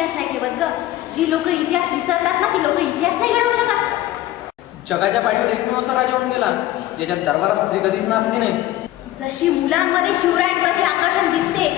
इतिहास नाही ठेवत ग. जी लोक इतिहास विसरतात ना ती लोक इतिहास नाही घडवू शकत. जगाच्या पाठीवर एकमेव असा राजा होऊन गेला ज्याच्यात दरबारात स्त्री कधीच नाचली नाही. जशी मुलांमध्ये शिवरायांप्रती आकर्षण दिसते